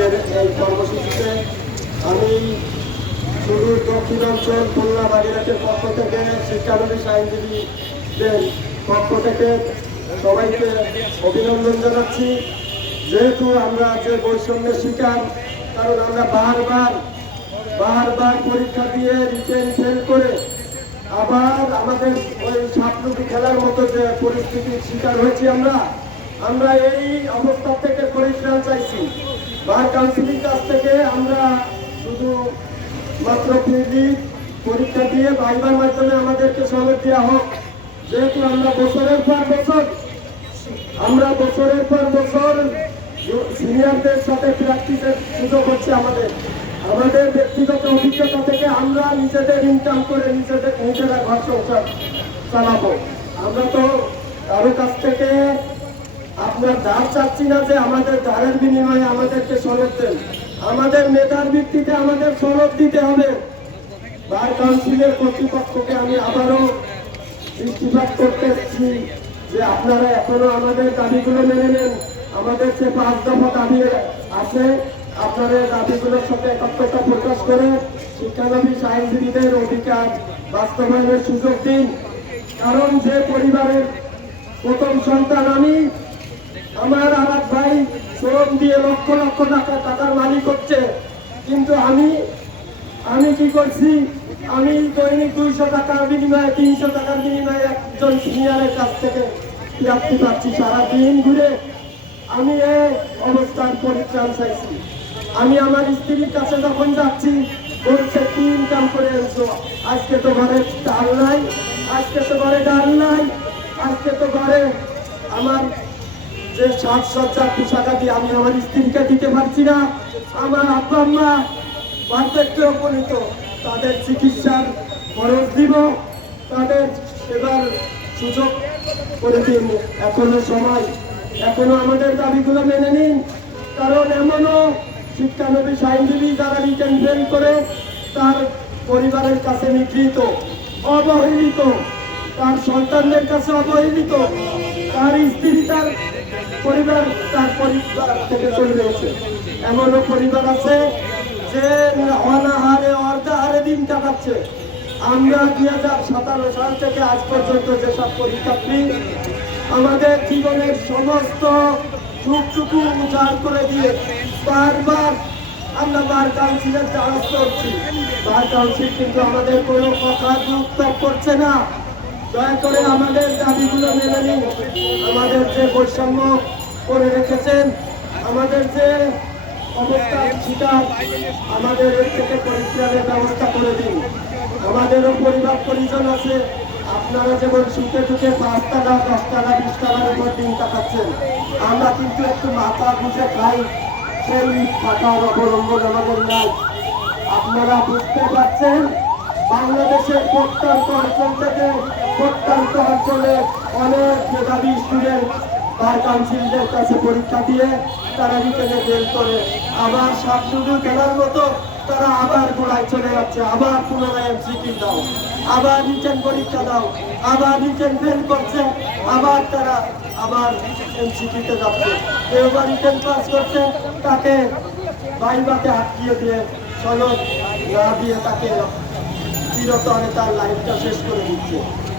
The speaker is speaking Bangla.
আজকের এই কর্মসূচিতে আমি শুধু দক্ষিণাঞ্চল, খুলনা, বাগেরহাটের পক্ষ থেকে, শিক্ষানবিশ আইনজীবীদের পক্ষ থেকে সবাইকে অভিনন্দন জানাচ্ছি। যেহেতু আমরা যে বৈষম্যের শিকার, কারণ আমরা বারবার বারবার পরীক্ষা দিয়ে রিটেন ফেল করে আবার আমাদের ওই সাপলুটি খেলার মতো যে পরিস্থিতির শিকার হয়েছি আমরা আমরা এই অবস্থা থেকে পরিত্রাণ চাইছি। বার কাউন্সিলের কাছ থেকে আমরা শুধু মাত্র ফিরলি পরীক্ষা দিয়ে বাইবার মাধ্যমে আমাদেরকে সনদ দেওয়া হোক। যেহেতু আমরা বছরের পর বছর, আমরা বছরের পর বছর সিনিয়রদের সাথে প্র্যাকটিসের সুযোগ হচ্ছে আমাদের। আমাদের ব্যক্তিগত অভিজ্ঞতা থেকে আমরা নিজেদের ইনকাম করে নিজেদের, নিজেরা ঘর সংসার চালাবো। আমরা তো কারও কাছ থেকে আপনার ধার চাচ্ছি না যে আমাদের ধারের বিনিময়ে আমাদেরকে সনদ দেন। আমাদের মেধার ভিত্তিতে আমাদের সনদ দিতে হবে। বার কাউন্সিলের কর্তৃপক্ষকে আমি আবারও দৃষ্টিপাত করতেছি যে আপনারা এখনও আমাদের দাবিগুলো মেনে নেন। আমাদের যে পাঁচ দফা দাবি আছে। আপনাদের দাবিগুলোর সাথে একাত্মতা প্রকাশ করে শিক্ষানবিশ আইনজীবীদের অধিকার বাস্তবায়নের সুযোগ দিন। কারণ যে পরিবারের প্রথম সন্তান আমি আমার আমার ভাই শ্রম দিয়ে লক্ষ লক্ষ টাকা টাকার মালিক হচ্ছে। কিন্তু আমি আমি কি করছি? আমি দৈনিক দুইশো টাকার বিনিময়ে, তিনশো টাকার বিনিময়ে একজন সিনিয়রের কাছ থেকে প্রাপ্তি পাচ্ছি সারাদিন ঘুরে। আমি এই অবস্থার পরিত্রাণ চাইছি। আমি আমার স্ত্রীর কাছে যখন যাচ্ছি বলছে কি ইনকাম করে এনেছো আজকে তো ঘরে ডাল নাই, আজকে তো ঘরে ডাল নাই, আজকে তো ঘরে আমার যে সাজসজ্জার পোশাকাদি আমি আমার স্ত্রীকে দিতে পারছি না, আমার আব্বা আম্মা বার্ধক্যে উপনীত, তাদের চিকিৎসার খরচ দিব, তাদের সেবার সুযোগ করে দিন এখনও সময়, এখনও আমাদের দাবিগুলো মেনে নিন, কারণ এমনও শিক্ষানবিশ আইনজীবী যারা রিটার্ন ফেল করে, তার পরিবারের কাছে নিগৃহীত, অবহেলিত, তার সন্তানদের কাছে অবহেলিত, তার স্ত্রী তার পরিবার তার পরিবার থেকে চলে গেছে। এমনও পরিবার আছে যে অনাহারে, অর্ধাহারে দিন কাটাচ্ছে। আমরা দুই হাজার সাতান্ন সাল থেকে আজ পর্যন্ত যেসব পরীক্ষার্থী আমাদের জীবনের সমস্ত সুখটুকু উজাড় করে দিয়ে বারবার আমরা বার কাউন্সিলের দ্বারস্থ হচ্ছি। বার কাউন্সিল কিন্তু আমাদের কোনো কথা করছে না। দয়া করে আমাদের দাবিগুলো মেনে নিন। আমাদের যে বৈষম্য করে রেখেছেন, আমাদের যে অবস্থা আমাদের এর থেকে পরিত্রাণের ব্যবস্থা করে দিন। আমাদেরও পরিবার পরিজন আছে, আপনারা যেমন সুখে টুকে পাঁচ টাকা দশ টাকা বিশ টাকার উপর দিন কাটাচ্ছেন, আমরা কিন্তু একটু মাথা বুঝে খাই। সেই টাকার অবলম্বন আমাদের নাই। আপনারা বুঝতে পারছেন বাংলাদেশের প্রত্যন্ত অঞ্চল থেকে প্রত্যন্ত অঞ্চলে অনেক মেধাবী স্টুডেন্ট বার কাউন্সিলদের কাছে পরীক্ষা দিয়ে তারা রিটেনে ফেল করে। আবার সাতশুধু খেলার মতো তারা আবার গোড়ায় চলে যাচ্ছে। আবার পুনরায় এমসিকিউ দাও, আবার রিটেন পরীক্ষা দাও, আবার রিটেন ফেল করছে, আবার তারা আবার এমসিকিউতে যাচ্ছে। কেউ বা রিটেন পাস করছে, তাকে বাইবাতে আটকিয়ে দিয়ে সনদ না দিয়ে তাকে চিরতরে তার লাইফটা শেষ করে দিচ্ছে।